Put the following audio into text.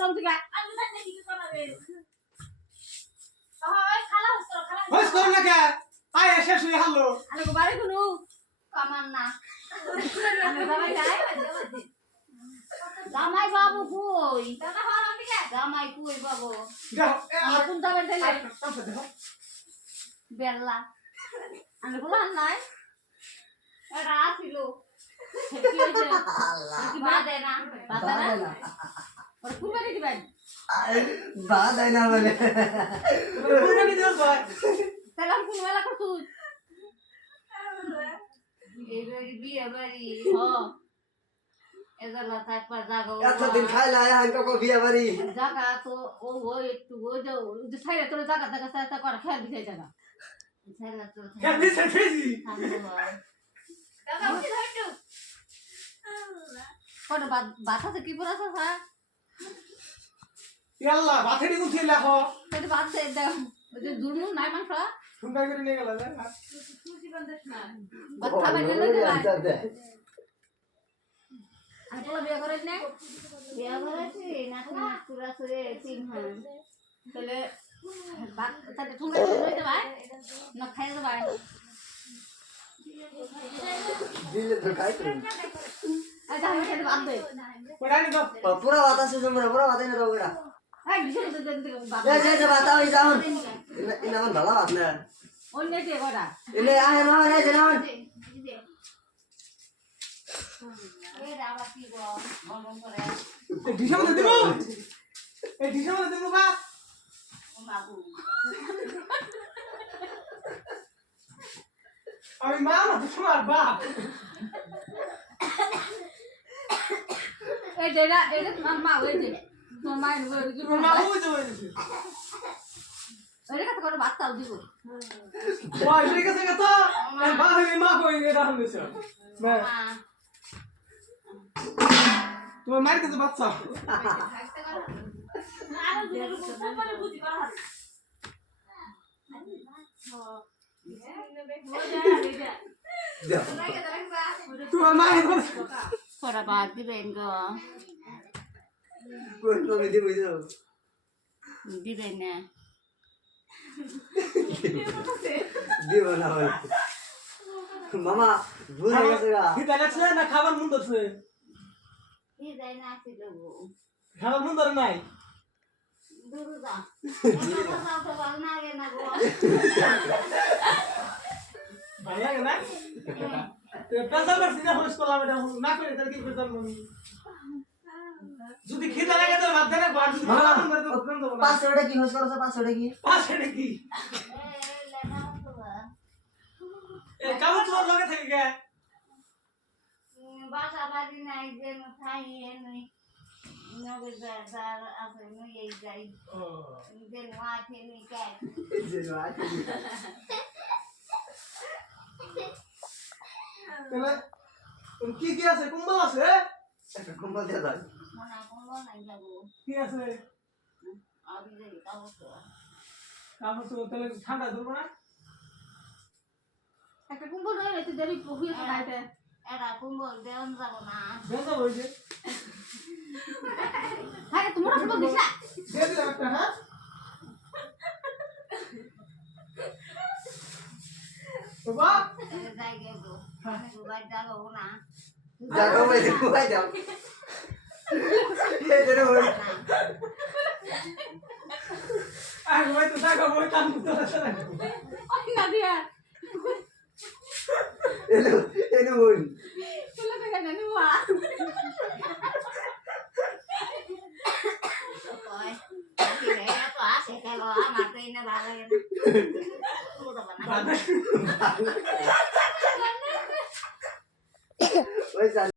করলাম তুই আমি জানি না কি করাবে ওই খালা হইস কর না কে আয় এসে শুই হালো আরে গো বাড়ি কোন কামান না আমি জামাই যাই জামাই বাবু কই দাদা হওয়ার দিকে জামাই কই বাবু দেখো আর কোন দাবে ঠেলে দেখো বেল্লা আমি বললাম নাই এটা ছিল কি হইছে কি বাদে না বাতা না আর কোন বাড়ি দিবেন বা দেয় না বলে কুরবানি দিও ভাই তাহলে কোন মেলা করছুস এই বাড়ি বিয়ে বাড়ি হ্যাঁ এজলা থাকবার জায়গা এতদিন খাইলা এখন তো বিয়ে বাড়ি জায়গা তো ও একটু ওই যে ছাইরে তোর জায়গা জায়গা সাথে করে খেয়াল দিছে জায়গা ছেলে তো কে দিছে ফেজি দাদা উঠে ধরছো কোন বাত আছে কি পড়া আছে হ্যাঁ ইয়াল্লা বাথেরি গুছিয়ে লেখো সেটা বাদ দে দাও ওই যে দুর্নু নাই মাংস সুন্দর করে নিয়ে গেল খুশি বন্ধস না বাদ খাবে গেলে দিবা আমি তোলা বিয়ে করে নে বিয়ে করেছি না পুরা সুরে তিন হান তাহলে বাদ তাতে তুমি লই যাবা না খাই যাবা দিলে তো খাই তো আচ্ছা আমি সেটা বাদ দে পড়ানি গো পুরা বাতাসে জমরা পুরা বাতাই না রোগড়া এই বিশেষ বাদ এই যে বাতা হই যাও ইনা মন ভালো বাত না অন্য কে করা ইলে আহে না রে জানা এর আবার কি গো মন করে এই ডিসে মধ্যে দেবো এই ডিসে মধ্যে দেবো বা বাবু আমি মা না তোমার বাপ এই যেটা এটা তোমার মা ওই যে তোমার মায়ের ওই যে তোমার মা ওই যে হয়েছে ওই কথা করে ভাত তাও দিব ওই ঠিক আছে কত আর বাপ হই মা কই এটা হইছে মা মা তোমার মার কাছে বাচ্চা থাকতে করো আরো দুটো উপরে বুঝি করা হবে তোমার মা করা ভাত দিবেন গো কোন লোকে দিব দিও দিবেন না দিব না বলে মামা ভুল হয়ে গেছে গা কি তাকাচ্ছে না খাবার মন ধরছে কি যাই না ছিল গো খাবার মন ধরে নাই দুরুদা কথা তো ভালো না গে না গো ভালো লাগে না পেশা করছি না হোস করলাম এটা না করে তার কি পেশা মনি যদি খিদা লাগে তো ভাত দেনা বাড়ি খাওয়া মন ধরে তো ফোন দেব না 500 টাকা কি হোস করছ 500 টাকা কি পাশে নাকি এ লেনা তো বা এ কাগজ তোমার লগে থাকে গে বাসা বাড়ি নাই যে খাই এনে নগে যার আছে নই এই যাই ও যে মা থেনি কাই যে আছে তাহলে কি কি আছে কুম্বল আছে একটা কম্বল দিয়ে দাও মনা কোন নাই যাবো কি আছে আমি যাই তাও তো কাগজ তো তাহলে ঠান্ডা ধরবো না একটা কুম্ভল রয়ে গেছে দেরি পুকুরে খাইতে এরা কুম্বল দেওয়ান যাব না বেঁধে হইছে হ্যাঁ তোমরা সব দিছা দিয়ে দিলাম একটা হ্যাঁ বাবা যাই গেবো আমি দুবার যাবো না জাগো ভাই দেখো ভাই দাও এই যে ওই আই ভাই তো টাকা মই কাম করতে আছে না ওই না দিয়া এলো ওই তুলে দেখা জানি ওয়া কই কি রে তো আসে কেন আমার তো ইনা ভালো লাগে না পুরো বানা বাবা ওই